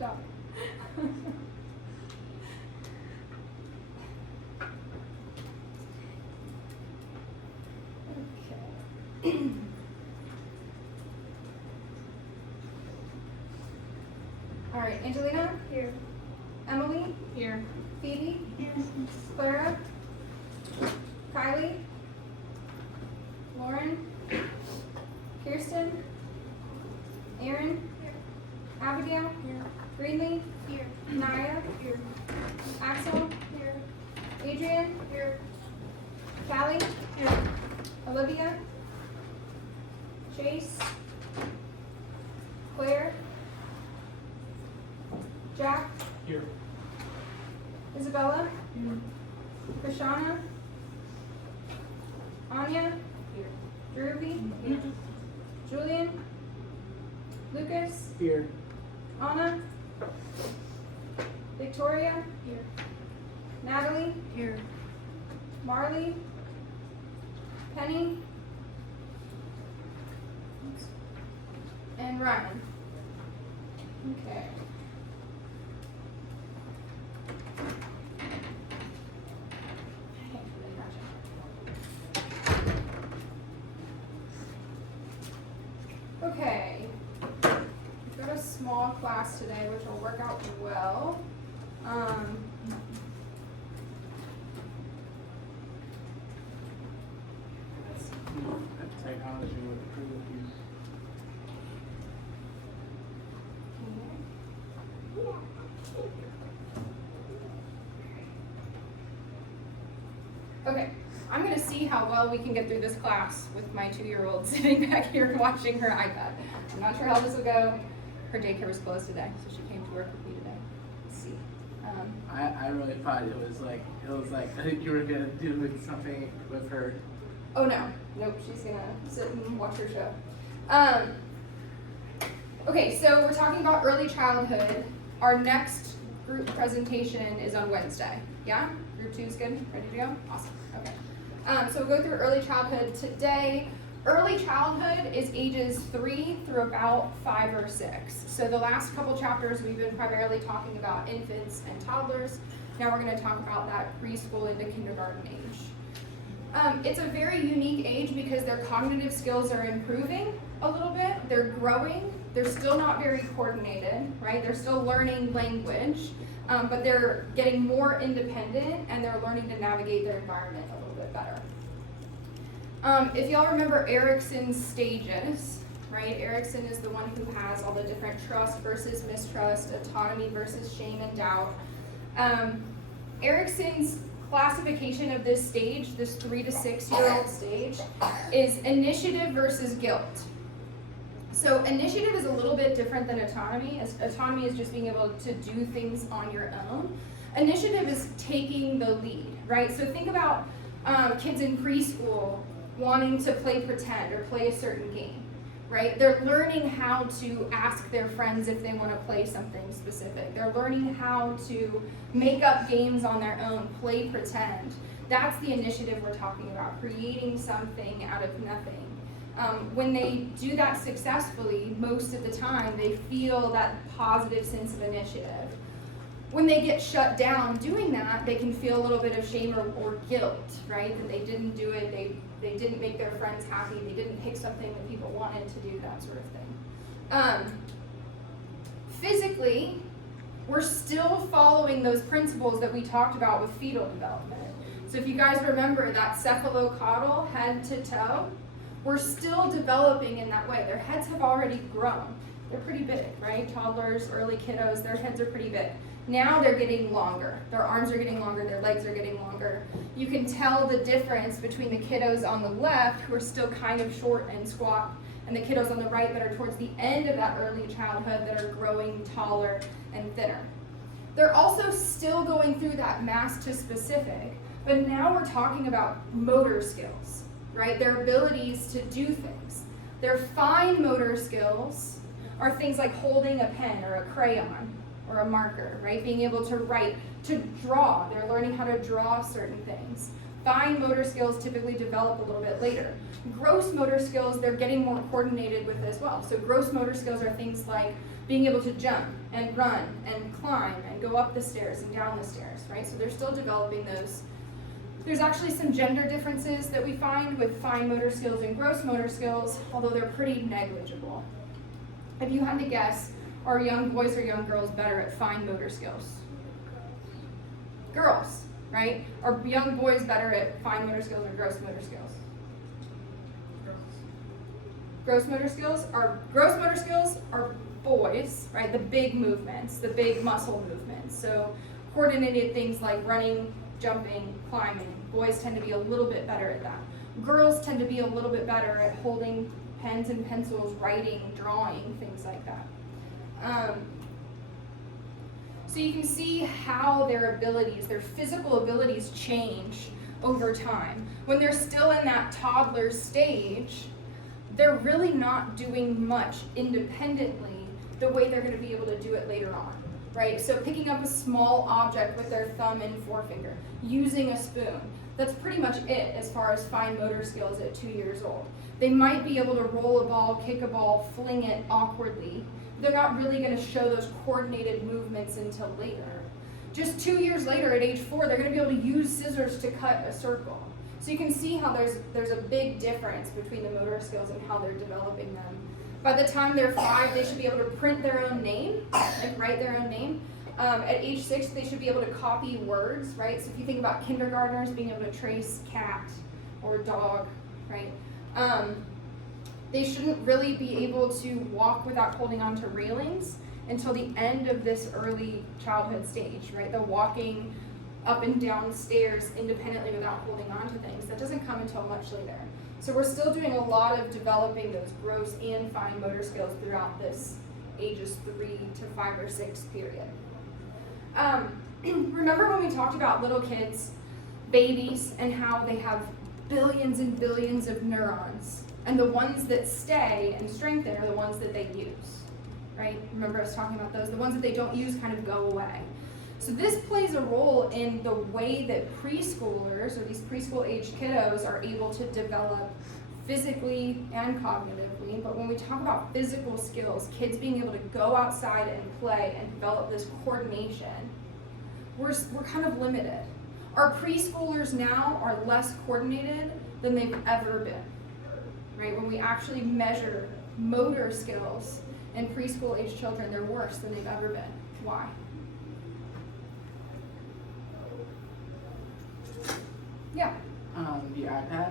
job. Okay. All right, Angelina? Here. Emily? Here. Phoebe? Here. Clara? Kylie? Lauren? Kirsten? Aaron? Here. Abigail? Here. Greenlee? Here. Naya? Here. Axel? Here. Adrian? Here. Callie? Here. Olivia? Chase? Claire? Jack? Here. Isabella? Here. Krishana? Anya? Here. Druby? Here. Julian? Lucas? Here. Anna? Victoria? Here. Natalie? Here. Marley? Penny? And Ryan. Okay. Okay. We've got a small class today, which will work out well. Psychology would approve of you. Okay, I'm gonna see how well we can get through this class with my 2-year-old sitting back here watching her iPad. I'm not sure how this will go. Her daycare was closed today, so she came to work with me today. Let's see. I really thought it was like I think you were gonna do something with her. Oh no, nope, she's gonna sit and watch her show. Okay, so we're talking about early childhood. Our next group presentation is on Wednesday. Yeah? Group 2 is good? Ready to go? Awesome. Okay. So we'll go through early childhood today. Early childhood is ages 3 through about 5 or 6. So the last couple chapters we've been primarily talking about infants and toddlers. Now we're going to talk about that preschool into kindergarten age. It's a very unique age because their cognitive skills are improving a little bit. They're growing. They're still not very coordinated, right? They're still learning language, but they're getting more independent and they're learning to navigate their environment a little bit better. If y'all remember Erikson's stages, right? Erikson is the one who has all the different trust versus mistrust, autonomy versus shame and doubt. Erikson's classification of this stage, this 3 to 6 year old stage, is initiative versus guilt. So initiative is a little bit different than autonomy. Autonomy is just being able to do things on your own. Initiative is taking the lead, right? So think about kids in preschool wanting to play pretend or play a certain game, right? They're learning how to ask their friends if they want to play something specific. They're learning how to make up games on their own, play pretend. That's the initiative we're talking about, creating something out of nothing. When they do that successfully, most of the time, they feel that positive sense of initiative. When they get shut down doing that, they can feel a little bit of shame or guilt, right? That they didn't do it, they didn't make their friends happy, they didn't pick something that people wanted to do, that sort of thing. Physically, we're still following those principles that we talked about with fetal development. So if you guys remember that cephalocaudal, head to toe, we're still developing in that way. Their heads have already grown. They're pretty big, right? Toddlers, early kiddos, their heads are pretty big. Now they're getting longer. Their arms are getting longer, their legs are getting longer. You can tell the difference between the kiddos on the left, who are still kind of short and squat, and the kiddos on the right that are towards the end of that early childhood that are growing taller and thinner. They're also still going through that mass to specific, but now we're talking about motor skills, right? Their abilities to do things. Their fine motor skills are things like holding a pen or a crayon or a marker, right? Being able to write, to draw. They're learning how to draw certain things. Fine motor skills typically develop a little bit later. Gross motor skills, they're getting more coordinated with as well. So gross motor skills are things like being able to jump and run and climb and go up the stairs and down the stairs, right? So they're still developing those. There's actually some gender differences that we find with fine motor skills and gross motor skills, although they're pretty negligible. If you had to guess, are young boys or young girls better at fine motor skills? Girls, right? Are young boys better at fine motor skills or gross motor skills? Gross motor skills are boys, right? The big movements, the big muscle movements. So coordinated things like running, jumping, climbing. Boys tend to be a little bit better at that. Girls tend to be a little bit better at holding pens and pencils, writing, drawing, things like that. So you can see how their abilities, their physical abilities change over time. When they're still in that toddler stage, they're really not doing much independently the way they're going to be able to do it later on, right? So picking up a small object with their thumb and forefinger, using a spoon, that's pretty much it as far as fine motor skills at 2 years old. They might be able to roll a ball, kick a ball, fling it awkwardly. They're not really going to show those coordinated movements until later. Just 2 years later, at age 4, they're going to be able to use scissors to cut a circle. So you can see how there's a big difference between the motor skills and how they're developing them. By the time they're 5, they should be able to print their own name and write their own name. At age 6, they should be able to copy words, right? So if you think about kindergartners being able to trace cat or dog, right? They shouldn't really be able to walk without holding onto railings until the end of this early childhood stage, right? The walking up and down stairs independently without holding on to things. That doesn't come until much later. So we're still doing a lot of developing those gross and fine motor skills throughout this ages 3 to 5 or 6 period. Remember when we talked about little kids, babies, and how they have billions and billions of neurons, and the ones that stay and strengthen are the ones that they use, right? Remember us talking about those? The ones that they don't use kind of go away. So this plays a role in the way that preschoolers, or these preschool age kiddos, are able to develop physically and cognitively. But when we talk about physical skills, kids being able to go outside and play and develop this coordination, we're kind of limited. Our preschoolers now are less coordinated than they've ever been, right? When we actually measure motor skills in preschool age children, they're worse than they've ever been. Why? Yeah. The iPads.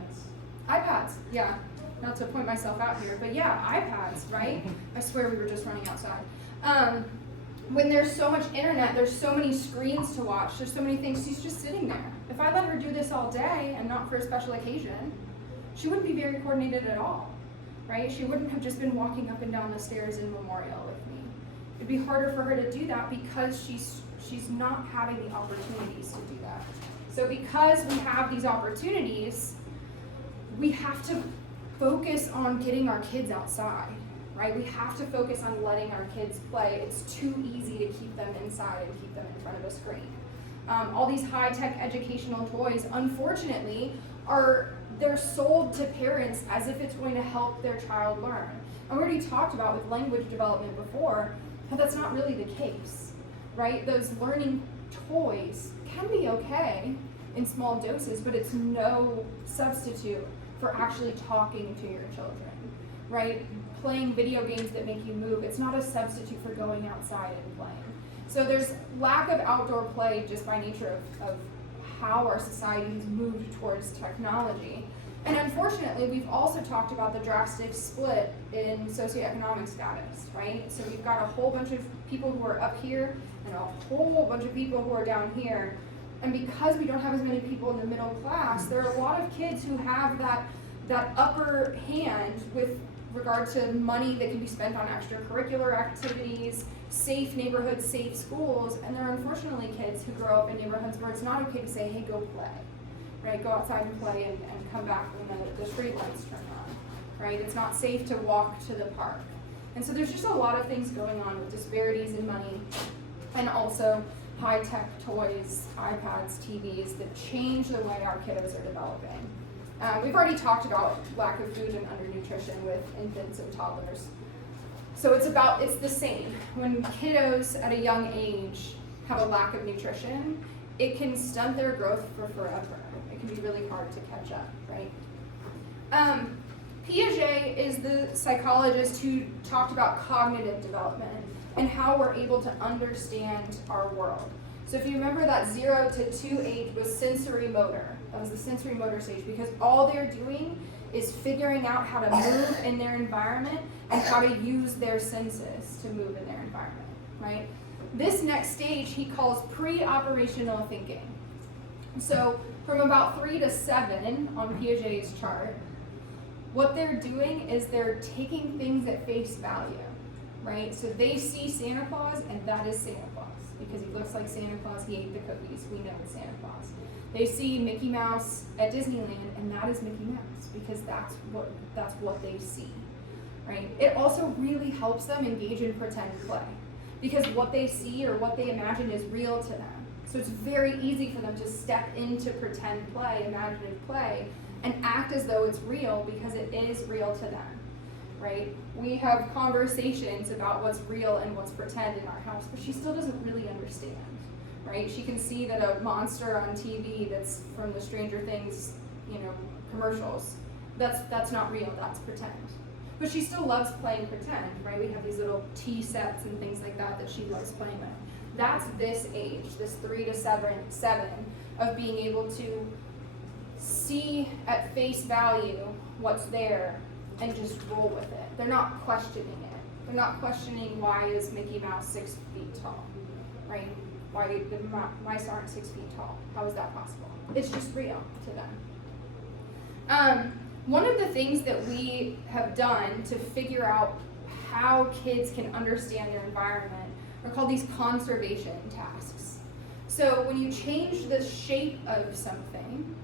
iPads, yeah. Not to point myself out here, but yeah, iPads, right? I swear we were just running outside. When there's so much internet, there's so many screens to watch, there's so many things, she's just sitting there. If I let her do this all day and not for a special occasion, she wouldn't be very coordinated at all, right? She wouldn't have just been walking up and down the stairs in Memorial with me. It'd be harder for her to do that because she's not having the opportunities to do that. So because we have these opportunities, we have to focus on getting our kids outside, right? We have to focus on letting our kids play. It's too easy to keep them inside and keep them in front of a screen. All these high-tech educational toys, unfortunately, they're sold to parents as if it's going to help their child learn. And we already talked about with language development before, how that's not really the case, right? Those learning toys can be okay in small doses, but it's no substitute for actually talking to your children, right? Playing video games that make you move, it's not a substitute for going outside and playing. So there's lack of outdoor play just by nature of how our society has moved towards technology. And unfortunately, we've also talked about the drastic split in socioeconomic status, right? So we've got a whole bunch of people who are up here and a whole bunch of people who are down here. And because we don't have as many people in the middle class, there are a lot of kids who have that upper hand with regard to money that can be spent on extracurricular activities, safe neighborhoods, safe schools, and there are unfortunately kids who grow up in neighborhoods where it's not okay to say, hey, go play, right? Go outside and play and come back when the street lights turn on, right? It's not safe to walk to the park. And so there's just a lot of things going on with disparities in money and also high-tech toys, iPads, TVs that change the way our kiddos are developing. We've already talked about lack of food and undernutrition with infants and toddlers. So it's the same. When kiddos at a young age have a lack of nutrition, it can stunt their growth for forever. It can be really hard to catch up, right? Piaget is the psychologist who talked about cognitive development and how we're able to understand our world. So if you remember, that 0 to 2 age was sensory motor. That was the sensory motor stage, because all they're doing is figuring out how to move in their environment and how to use their senses to move in their environment, right? This next stage he calls pre-operational thinking. So from about 3 to 7 on Piaget's chart, what they're doing is they're taking things at face value, right? So they see Santa Claus, and that is Santa Claus, because he looks like Santa Claus, he ate the cookies, we know it's Santa Claus. They see Mickey Mouse at Disneyland, and that is Mickey Mouse, because that's what they see, right? It also really helps them engage in pretend play, because what they see or what they imagine is real to them. So it's very easy for them to step into pretend play, imaginative play, and act as though it's real, because it is real to them, right? We have conversations about what's real and what's pretend in our house, but she still doesn't really understand, right? She can see that a monster on TV that's from the Stranger Things, commercials, that's not real, that's pretend. But she still loves playing pretend, right? We have these little tea sets and things like that she loves playing with. That's this age, this 3 to 7, of being able to see at face value what's there and just roll with it. They're not questioning it. They're not questioning, why is Mickey Mouse 6 feet tall, right? Why the mice aren't 6 feet tall? How is that possible? It's just real to them. One of the things that we have done to figure out how kids can understand their environment are called these conservation tasks. So when you change the shape of something,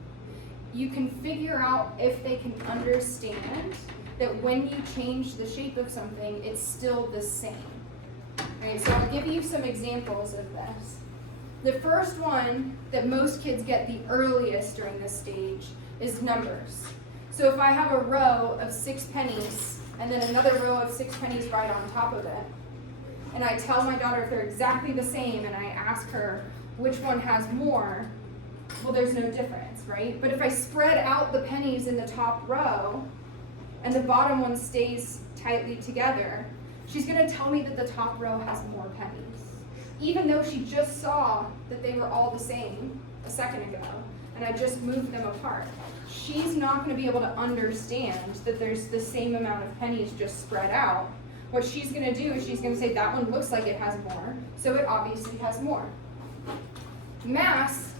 you can figure out if they can understand that when you change the shape of something, it's still the same. Right, so I'll give you some examples of this. The first one that most kids get the earliest during this stage is numbers. So if I have a row of 6 pennies and then another row of 6 pennies right on top of it, and I tell my daughter if they're exactly the same and I ask her which one has more, well, there's no difference, right? But if I spread out the pennies in the top row and the bottom one stays tightly together, she's going to tell me that the top row has more pennies, even though she just saw that they were all the same a second ago and I just moved them apart. She's not going to be able to understand that there's the same amount of pennies just spread out. What she's going to do is she's going to say, that one looks like it has more, so it obviously has more. Mass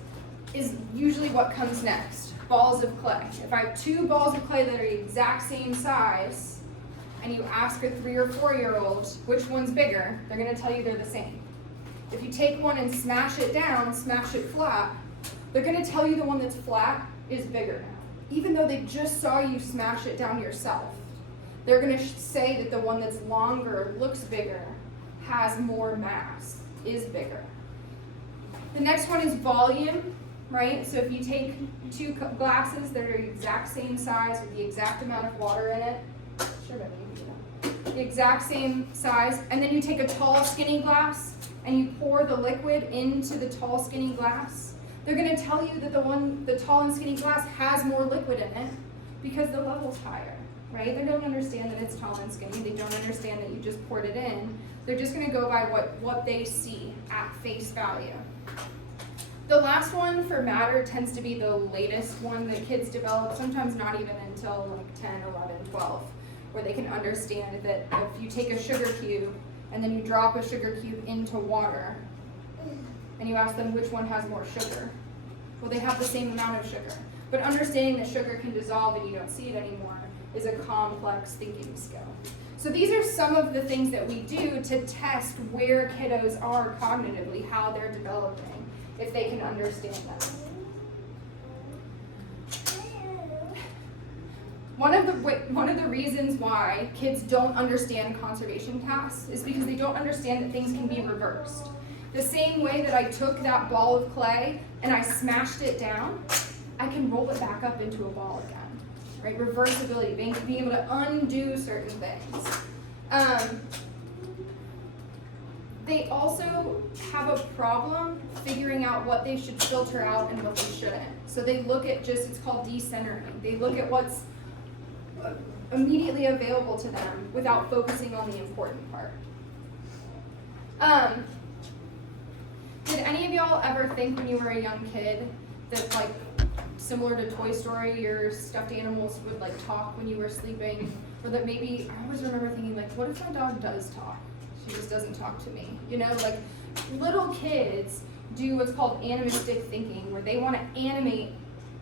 is usually what comes next, balls of clay. If I have 2 balls of clay that are the exact same size, and you ask a 3 or 4-year-old which one's bigger, they're going to tell you they're the same. If you take one and smash it down, smash it flat, they're going to tell you the one that's flat is bigger now, even though they just saw you smash it down yourself. They're going to say that the one that's longer, looks bigger, has more mass, is bigger. The next one is volume, right? So if you take 2 glasses that are the exact same size with the exact amount of water in it, sure, baby, you can do that. The exact same size, and then you take a tall, skinny glass and you pour the liquid into the tall, skinny glass, they're going to tell you that the tall and skinny glass has more liquid in it because the level's higher, right? They don't understand that it's tall and skinny. They don't understand that you just poured it in. They're just going to go by what they see at face value. The last one for matter tends to be the latest one that kids develop, sometimes not even until like 10, 11, 12, where they can understand that if you take a sugar cube and then you drop a sugar cube into water and you ask them which one has more sugar, well, they have the same amount of sugar. But understanding that sugar can dissolve and you don't see it anymore is a complex thinking skill. So these are some of the things that we do to test where kiddos are cognitively, how they're developing, if they can understand them. One of the reasons why kids don't understand conservation tasks is because they don't understand that things can be reversed. The same way that I took that ball of clay and I smashed it down, I can roll it back up into a ball again, right? Reversibility, being able to undo certain things. They also have a problem figuring out what they should filter out and what they shouldn't. So they look at it's called decentering. They look at what's immediately available to them without focusing on the important part. Did any of y'all ever think when you were a young kid that, like, similar to Toy Story, your stuffed animals would, like, talk when you were sleeping? Or that maybe, I always remember thinking, like, what if my dog does talk? She just doesn't talk to me. You know, like, little kids do what's called animistic thinking, where they want to animate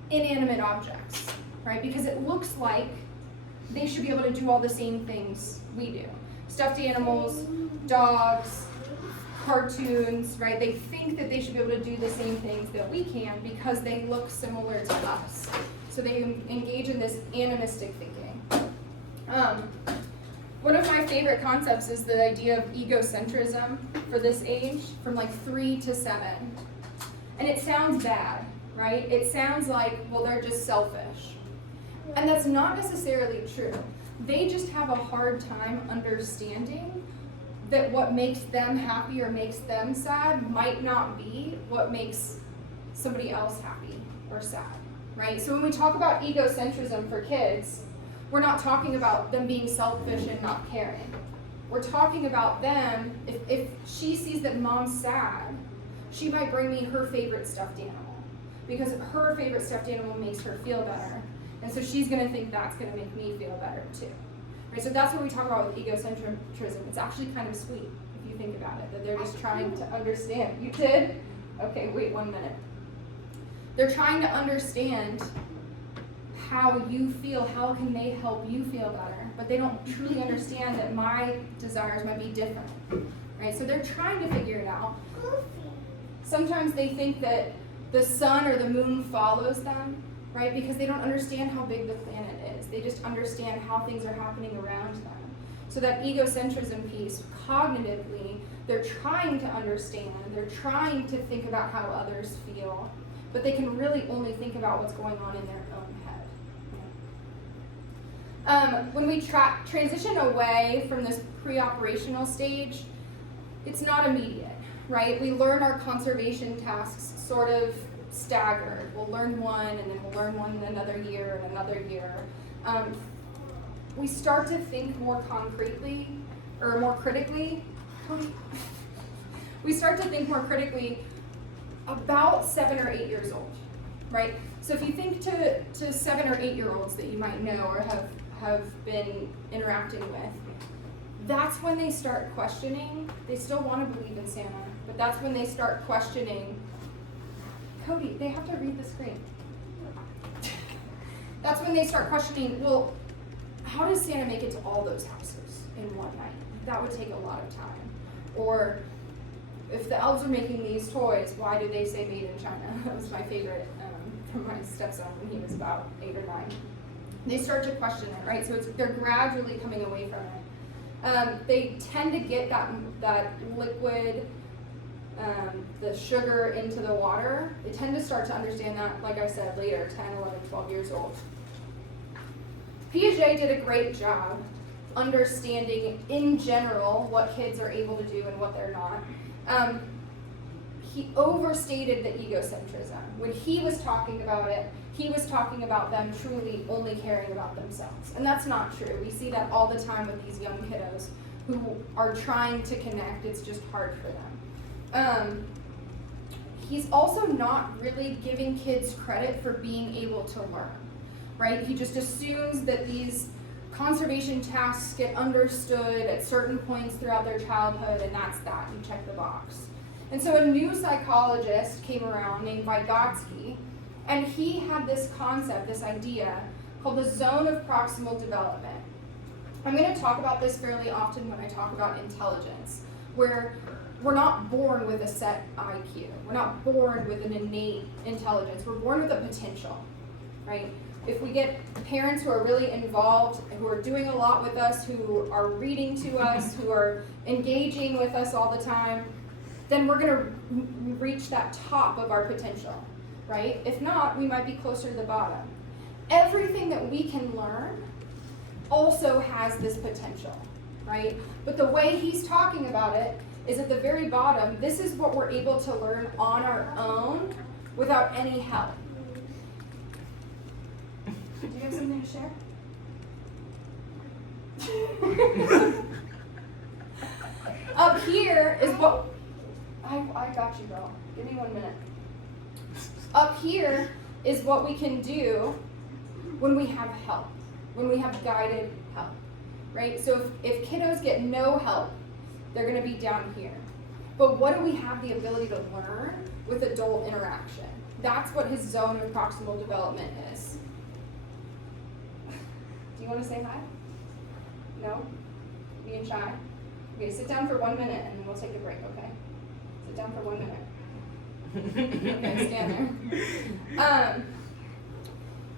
inanimate objects, right? Because it looks like they should be able to do all the same things we do. Stuffed animals, dogs, cartoons, right? They think that they should be able to do the same things that we can because they look similar to us. So they engage in this animistic thinking. One of my favorite concepts is the idea of egocentrism for this age, from like 3 to 7. And it sounds bad, right? It sounds like, well, they're just selfish. And that's not necessarily true. They just have a hard time understanding that what makes them happy or makes them sad might not be what makes somebody else happy or sad, right? So when we talk about egocentrism for kids, we're not talking about them being selfish and not caring. We're talking about them, if she sees that mom's sad, she might bring me her favorite stuffed animal because her favorite stuffed animal makes her feel better. And so she's gonna think that's gonna make me feel better too. Right, so that's what we talk about with egocentrism. It's actually kind of sweet if you think about it, that they're just trying to understand. You did? Okay, wait 1 minute. They're trying to understand how you feel, how can they help you feel better, but they don't truly understand that my desires might be different, right? So they're trying to figure it out. Sometimes they think that the sun or the moon follows them, right? Because they don't understand how big the planet is. They just understand how things are happening around them. So that egocentrism piece, cognitively, they're trying to understand, they're trying to think about how others feel, but they can really only think about what's going on in their own head. When we transition away from this pre-operational stage, it's not immediate, right? We learn our conservation tasks sort of staggered. We'll learn one, and then we'll learn one in another year and another year. We start to think more concretely, or more critically. We start to think more critically about 7 or 8 years old, right? So if you think to 7 or 8 year olds that you might know or have been interacting with, that's when they start questioning. They still want to believe in Santa, but that's when they start questioning. Cody, they have to read the screen. That's when they start questioning, well, how does Santa make it to all those houses in one night? That would take a lot of time. Or if the elves are making these toys, why do they say made in China? That was my favorite from my stepson when he was about 8 or 9. They start to question it, right? So they're gradually coming away from it. They tend to get that liquid, the sugar into the water. They tend to start to understand that, like I said, later, 10, 11, 12 years old. Piaget did a great job understanding, in general, what kids are able to do and what they're not. He overstated the egocentrism. When he was talking about it, he was talking about them truly only caring about themselves. And that's not true. We see that all the time with these young kiddos who are trying to connect. It's just hard for them. He's also not really giving kids credit for being able to learn, right? He just assumes that these conservation tasks get understood at certain points throughout their childhood, and that's that. You check the box. And so a new psychologist came around named Vygotsky, and he had this concept, this idea, called the zone of proximal development. I'm going to talk about this fairly often when I talk about intelligence, where we're not born with a set IQ. We're not born with an innate intelligence. We're born with a potential, right? If we get parents who are really involved, who are doing a lot with us, who are reading to us, who are engaging with us all the time, then we're gonna reach that top of our potential, right? If not, we might be closer to the bottom. Everything that we can learn also has this potential, right? But the way he's talking about it is at the very bottom, this is what we're able to learn on our own without any help. Do you have something to share? Up here is what, I got you, girl. Give me 1 minute. Up here is what we can do when we have help, when we have guided help, right? So if kiddos get no help, they're gonna be down here. But what do we have the ability to learn with adult interaction? That's what his zone of proximal development is. Do you wanna say hi? No? Being shy? Okay, sit down for 1 minute and then we'll take a break, okay? Sit down for 1 minute. Okay, stand there.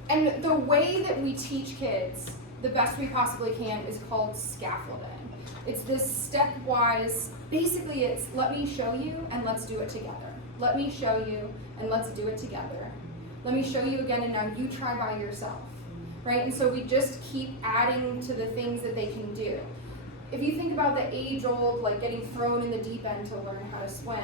And the way that we teach kids the best we possibly can is called scaffolding. It's this stepwise, basically it's let me show you and let's do it together. Let me show you and let's do it together. Let me show you again and now you try by yourself, right? And so we just keep adding to the things that they can do. If you think about the age-old, like getting thrown in the deep end to learn how to swim,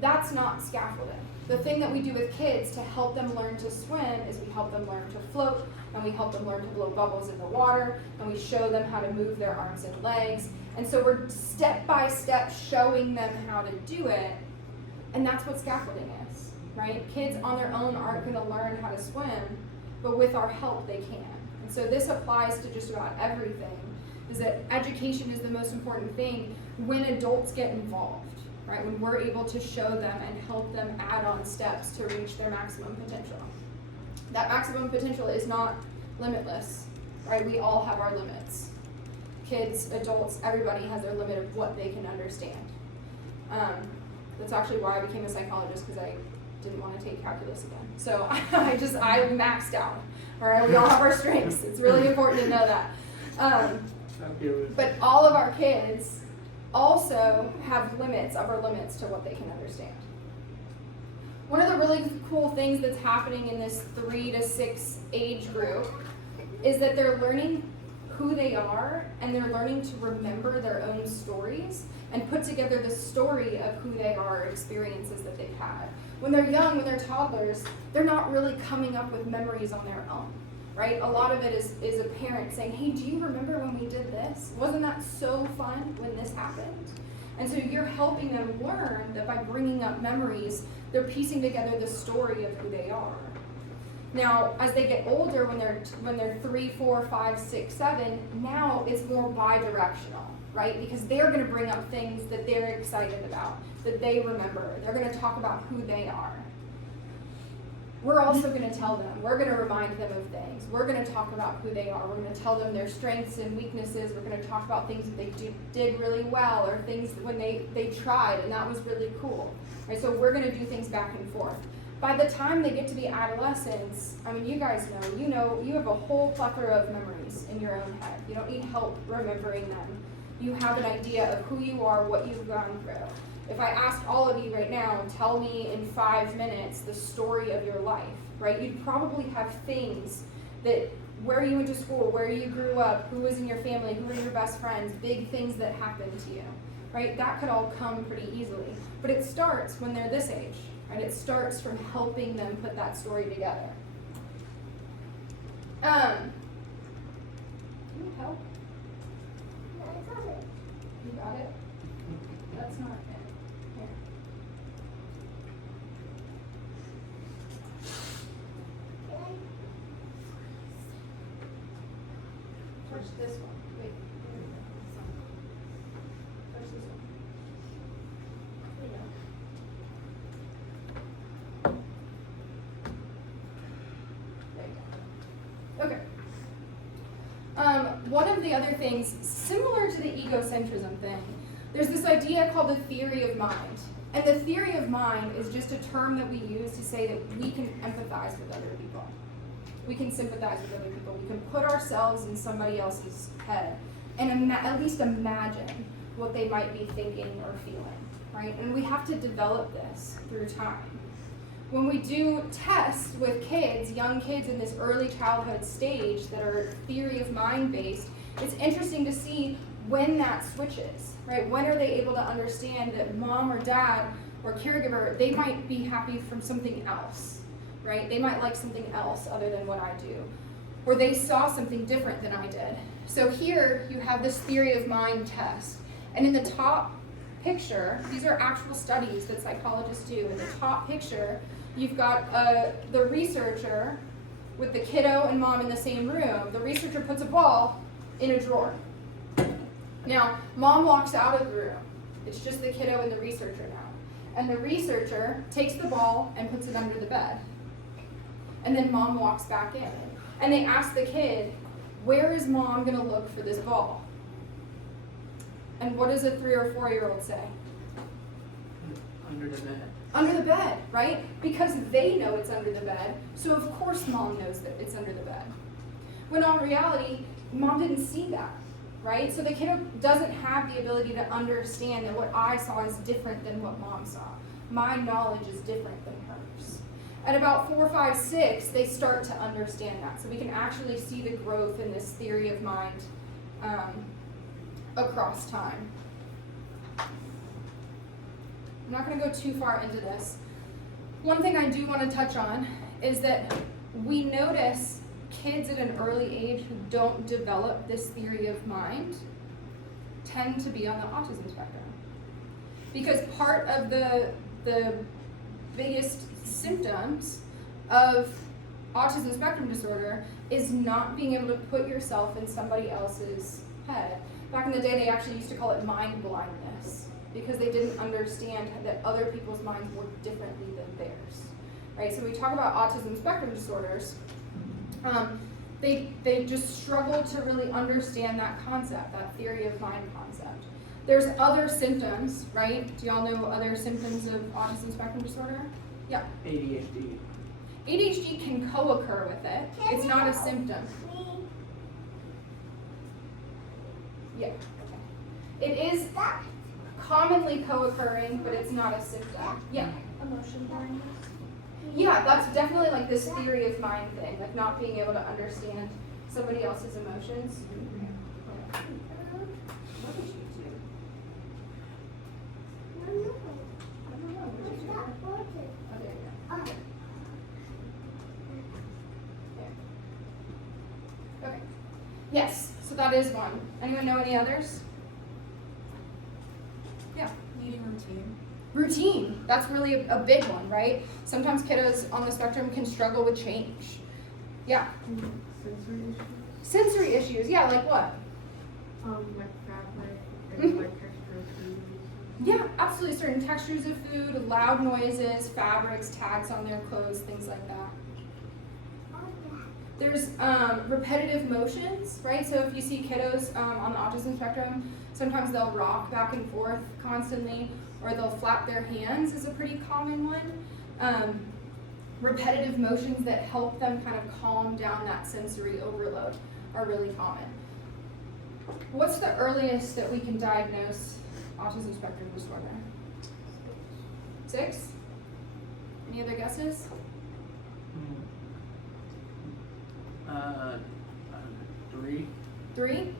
that's not scaffolding. The thing that we do with kids to help them learn to swim is we help them learn to float, and we help them learn to blow bubbles in the water, and we show them how to move their arms and legs. And so we're step by step showing them how to do it, and that's what scaffolding is, right? Kids on their own aren't gonna learn how to swim, but with our help they can. And so this applies to just about everything, is that education is the most important thing when adults get involved. Right, when we're able to show them and help them add on steps to reach their maximum potential. That maximum potential is not limitless, right? We all have our limits. Kids, adults, everybody has their limit of what they can understand. That's actually why I became a psychologist, because I didn't want to take calculus again. So I maxed out. All right, we all have our strengths. It's really important to know that. But all of our kids also have limits, upper limits to what they can understand. One of the really cool things that's happening in this 3 to 6 age group is that they're learning who they are and they're learning to remember their own stories and put together the story of who they are, experiences that they've had. When they're young, when they're toddlers, they're not really coming up with memories on their own. Right? A lot of it is a parent saying, hey, do you remember when we did this? Wasn't that so fun when this happened? And so you're helping them learn that by bringing up memories, they're piecing together the story of who they are. Now, as they get older, when they're 3, 4, 5, 6, 7, now it's more bi-directional, right? Because they're going to bring up things that they're excited about, that they remember. They're going to talk about who they are. We're also going to tell them, we're going to remind them of things. We're going to talk about who they are. We're going to tell them their strengths and weaknesses. We're going to talk about things that they did really well or things when they tried and that was really cool. Right? So we're going to do things back and forth. By the time they get to be adolescents, I mean, you guys know, you have a whole plethora of memories in your own head. You don't need help remembering them. You have an idea of who you are, what you've gone through. If I asked all of you right now, tell me in 5 minutes the story of your life, right? You'd probably have things that, where you went to school, where you grew up, who was in your family, who were your best friends, big things that happened to you, right? That could all come pretty easily. But it starts when they're this age, right? It starts from helping them put that story together. Can you help? You got it? That's not it. Here. First this one. Wait. First this one. There you go. Okay. One of the other things, similar to the egocentrism thing, there's this idea called the theory of mind. And the theory of mind is just a term that we use to say that we can empathize with other people. We can sympathize with other people. We can put ourselves in somebody else's head and at least imagine what they might be thinking or feeling, right? And we have to develop this through time. When we do tests with kids, young kids in this early childhood stage that are theory of mind based, it's interesting to see when that switches, right? When are they able to understand that mom or dad or caregiver, they might be happy from something else, right? They might like something else other than what I do. Or they saw something different than I did. So here you have this theory of mind test. And in the top picture, these are actual studies that psychologists do. In the top picture, you've got the researcher with the kiddo and mom in the same room. The researcher puts a ball in a drawer. Now, mom walks out of the room. It's just the kiddo and the researcher now. And the researcher takes the ball and puts it under the bed. And then mom walks back in. And they ask the kid, where is mom going to look for this ball? And what does a 3 or 4-year-old say? Under the bed. Under the bed, right? Because they know it's under the bed, so of course mom knows that it's under the bed. When in reality, mom didn't see that, right? So the kid doesn't have the ability to understand that what I saw is different than what mom saw. My knowledge is different than hers. At about 4, 5, 6, they start to understand that. So we can actually see the growth in this theory of mind across time. I'm not going to go too far into this. One thing I do want to touch on is that we notice kids at an early age who don't develop this theory of mind tend to be on the autism spectrum. Because part of the biggest symptoms of autism spectrum disorder is not being able to put yourself in somebody else's head. Back in the day, they actually used to call it mind blindness, because they didn't understand that other people's minds work differently than theirs, right? So we talk about autism spectrum disorders, they just struggle to really understand that concept, that theory of mind concept. There's other symptoms, right? Do y'all know other symptoms of autism spectrum disorder? Yeah. ADHD. ADHD can co-occur with it. It's not a symptom. Yeah. Okay. It is commonly co-occurring, but it's not a symptom. Yeah. Emotion blindness. Yeah, that's definitely like this theory of mind thing, like not being able to understand somebody else's emotions. What did you do? I don't know. What did you do? Oh, there you go. Okay. Yes, so that is one. Anyone know any others? Yeah. Needing routine. Routine, that's really a big one, right? Sometimes kiddos on the spectrum can struggle with change. Yeah. Sensory issues. Sensory issues, yeah, like what? Like fabric and like texture of food. Yeah, absolutely. Certain textures of food, loud noises, fabrics, tags on their clothes, things like that. There's repetitive motions, right? So if you see kiddos on the autism spectrum, sometimes they'll rock back and forth constantly, or they'll flap their hands is a pretty common one. Repetitive motions that help them kind of calm down that sensory overload are really common. What's the earliest that we can diagnose autism spectrum disorder? 6? Any other guesses? 3. 3?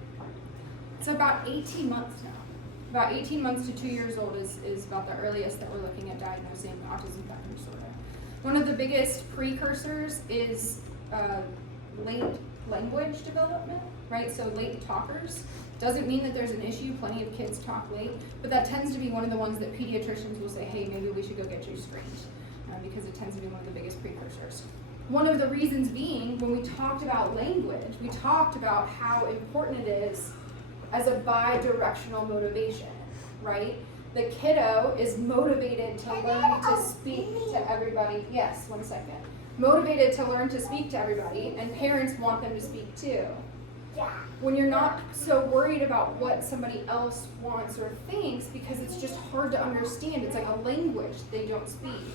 It's about 18 months now. About 18 months to 2 years old is about the earliest that we're looking at diagnosing autism spectrum disorder. One of the biggest precursors is late language development, right? So late talkers. Doesn't mean that there's an issue, plenty of kids talk late, but that tends to be one of the ones that pediatricians will say, hey, maybe we should go get you screened, because it tends to be one of the biggest precursors. One of the reasons being, when we talked about language, we talked about how important it is as a bi-directional motivation, right? The kiddo is motivated to learn to speak to everybody. Yes, 1 second. Motivated to learn to speak to everybody, and parents want them to speak too. When you're not so worried about what somebody else wants or thinks, because it's just hard to understand, it's like a language they don't speak,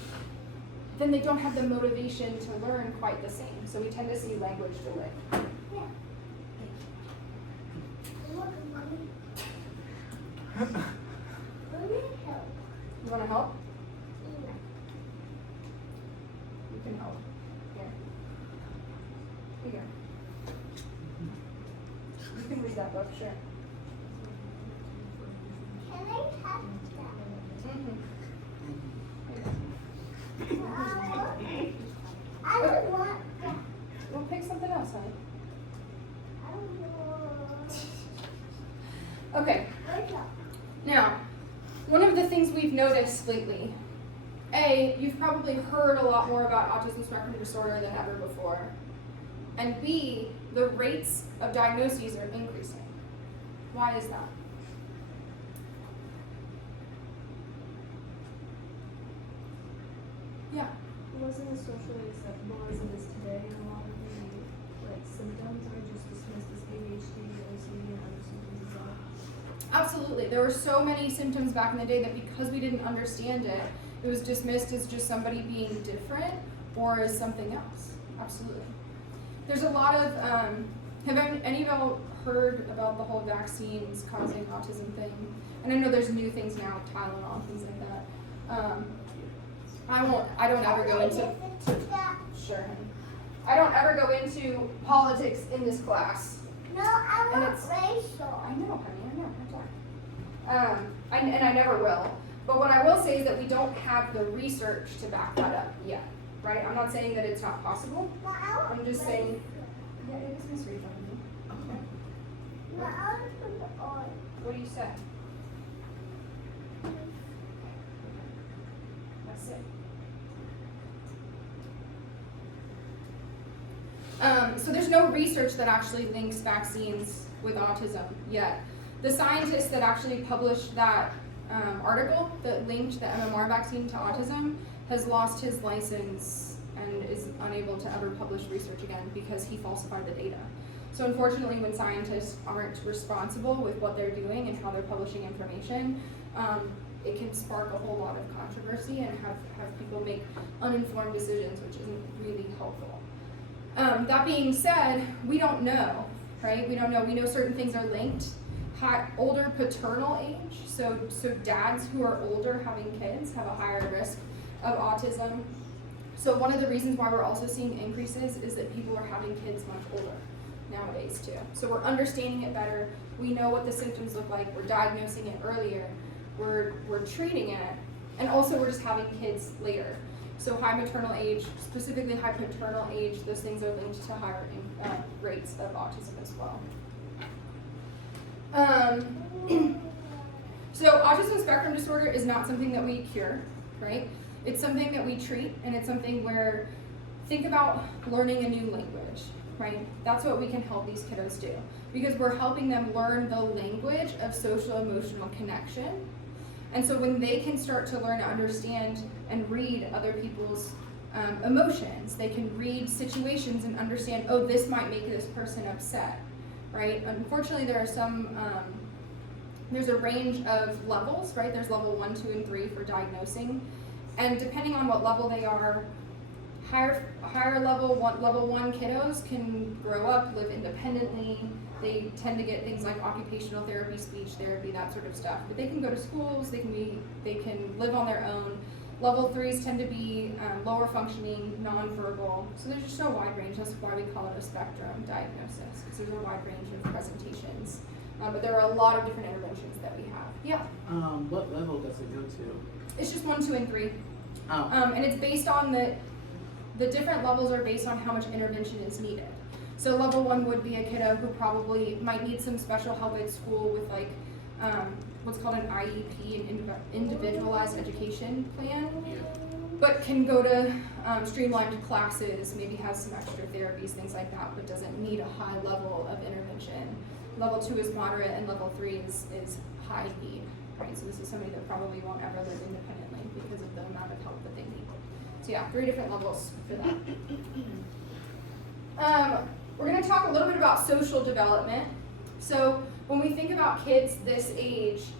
then they don't have the motivation to learn quite the same. So we tend to see language delay. want to help? You can help. Here. Here. You can read that book, sure. Can I touch that? I don't want that. We'll pick something else, honey. I don't want. Okay. Now, one of the things we've noticed lately, A, you've probably heard a lot more about autism spectrum disorder than ever before. And B, the rates of diagnoses are increasing. Why is that? Yeah. It wasn't as socially acceptable as it is today, and a lot of the symptoms are just dismissed as ADHD, OCD, and other symptoms as well. Absolutely. There were so many symptoms back in the day that because we didn't understand it, it was dismissed as just somebody being different or as something else. Absolutely. There's a lot of, have any of y'all heard about the whole vaccines causing autism thing? And I know there's new things now, Tylenol, things like that. I don't ever go into, sure, honey. I don't ever go into politics in this class. No, I And want it's- racial. I know, honey, I know, and I never will. But what I will say is that we don't have the research to back that up yet, right? I'm not saying that it's not possible. No, I want I'm just saying, racial. yeah, it is Miss Rachel. Okay. No, I want to put the oil. What do you say? That's it. So there's no research that actually links vaccines with autism yet. The scientist that actually published that article that linked the MMR vaccine to autism has lost his license and is unable to ever publish research again because he falsified the data. So unfortunately, when scientists aren't responsible with what they're doing and how they're publishing information, it can spark a whole lot of controversy and have people make uninformed decisions, which isn't really helpful. That being said, we don't know, right? We don't know. We know certain things are linked. Older paternal age, so dads who are older having kids have a higher risk of autism. So one of the reasons why we're also seeing increases is that people are having kids much older nowadays too. So we're understanding it better. We know what the symptoms look like. We're diagnosing it earlier. We're treating it, and also we're just having kids later. So high maternal age, specifically high paternal age, those things are linked to higher rates of autism as well. So autism spectrum disorder is not something that we cure, right? It's something that we treat, and it's something where, think about learning a new language, right? That's what we can help these kiddos do, because we're helping them learn the language of social emotional connection. And so when they can start to learn to understand and read other people's emotions, they can read situations and understand, oh, this might make this person upset, right? Unfortunately, there are some, there's a range of levels, right? There's level 1, 2, and 3 for diagnosing. And depending on what level they are, higher level one kiddos can grow up, live independently. They tend to get things like occupational therapy, speech therapy, that sort of stuff. But they can go to schools, they can live on their own. Level 3s tend to be lower functioning, nonverbal. So there's just a wide range. That's why we call it a spectrum diagnosis, because there's a wide range of presentations. But there are a lot of different interventions that we have. Yeah. What level does it go to? It's just 1, 2, and 3. Oh. And it's based on the different levels are based on how much intervention is needed. So level 1 would be a kiddo who probably might need some special help at school with like what's called an IEP, an individualized education plan, but can go to streamlined classes, maybe has some extra therapies, things like that, but doesn't need a high level of intervention. Level 2 is moderate, and level 3 is high need, right? So this is somebody that probably won't ever live independently because of the amount of help that they need. So yeah, 3 different levels for that. We're going to talk a little bit about social development. So when we think about kids this age,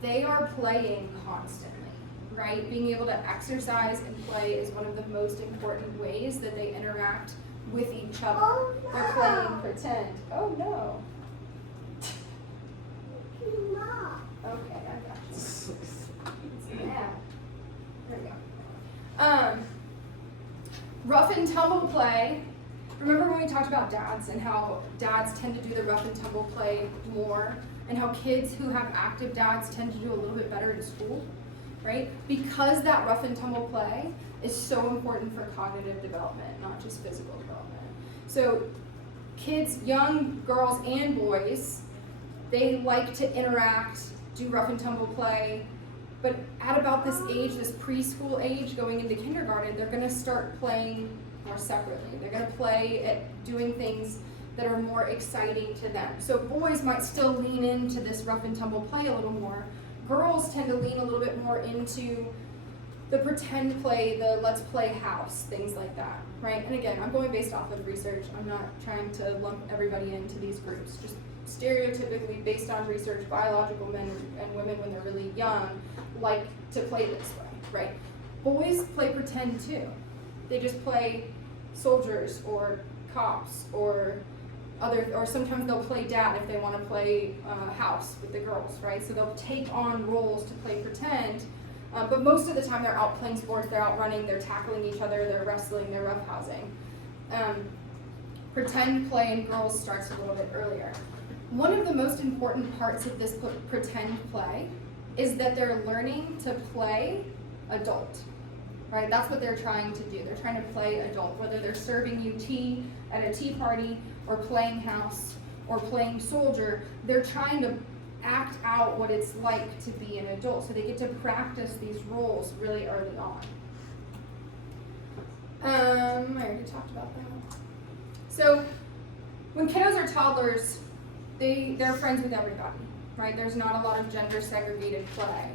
they are playing constantly, right? Being able to exercise and play is one of the most important ways that they interact with each other. Oh, no. They're playing pretend. Oh no. Mom. Okay, I got you. It's mad. rough and tumble play. Remember when we talked about dads and how dads tend to do the rough and tumble play more, and how kids who have active dads tend to do a little bit better in school, right? Because that rough and tumble play is so important for cognitive development, not just physical development. So kids, young girls and boys, they like to interact, do rough and tumble play, but at about this age, this preschool age, going into kindergarten, they're gonna start playing more separately. They're gonna play at doing things that are more exciting to them. So boys might still lean into this rough and tumble play a little more. Girls tend to lean a little bit more into the pretend play, the let's play house, things like that, right? And again, I'm going based off of research. I'm not trying to lump everybody into these groups. Just stereotypically based on research, biological men and women when they're really young like to play this way, right? Boys play pretend too. They just play soldiers or cops or sometimes they'll play dad if they want to play house with the girls, right? So they'll take on roles to play pretend, but most of the time they're out playing sports, they're out running, they're tackling each other, they're wrestling, they're roughhousing. Pretend play in girls starts a little bit earlier. One of the most important parts of this pretend play is that they're learning to play adult, right? That's what they're trying to do. They're trying to play adult, whether they're serving you tea at a tea party or playing house or playing soldier. They're trying to act out what it's like to be an adult, so they get to practice these roles really early on. I already talked about that. So when kiddos are toddlers, they're friends with everybody, right? There's not a lot of gender segregated play.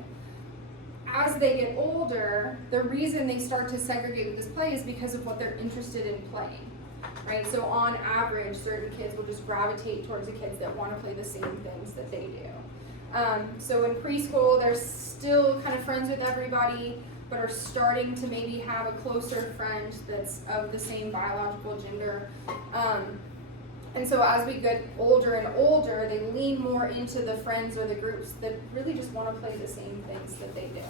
As they get older, the reason they start to segregate with this play is because of what they're interested in playing, right? So on average, certain kids will just gravitate towards the kids that want to play the same things that they do. So in preschool, they're still kind of friends with everybody, but are starting to maybe have a closer friend that's of the same biological gender. And so as we get older and older, they lean more into the friends or the groups that really just want to play the same things that they do.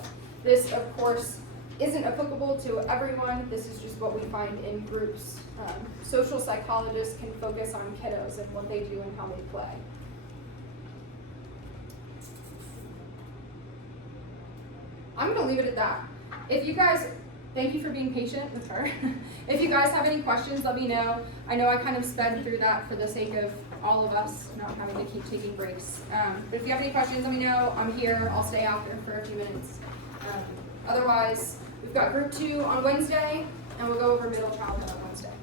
This, of course, isn't applicable to everyone. This is just what we find in groups. Social psychologists can focus on kiddos and what they do and how they play. I'm going to leave it at that. If you guys, thank you for being patient with her. If you guys have any questions, let me know. I know I kind of sped through that for the sake of all of us not having to keep taking breaks. But if you have any questions, let me know. I'm here. I'll stay out there for a few minutes. Otherwise, we've got group 2 on Wednesday, and we'll go over middle childhood on Wednesday.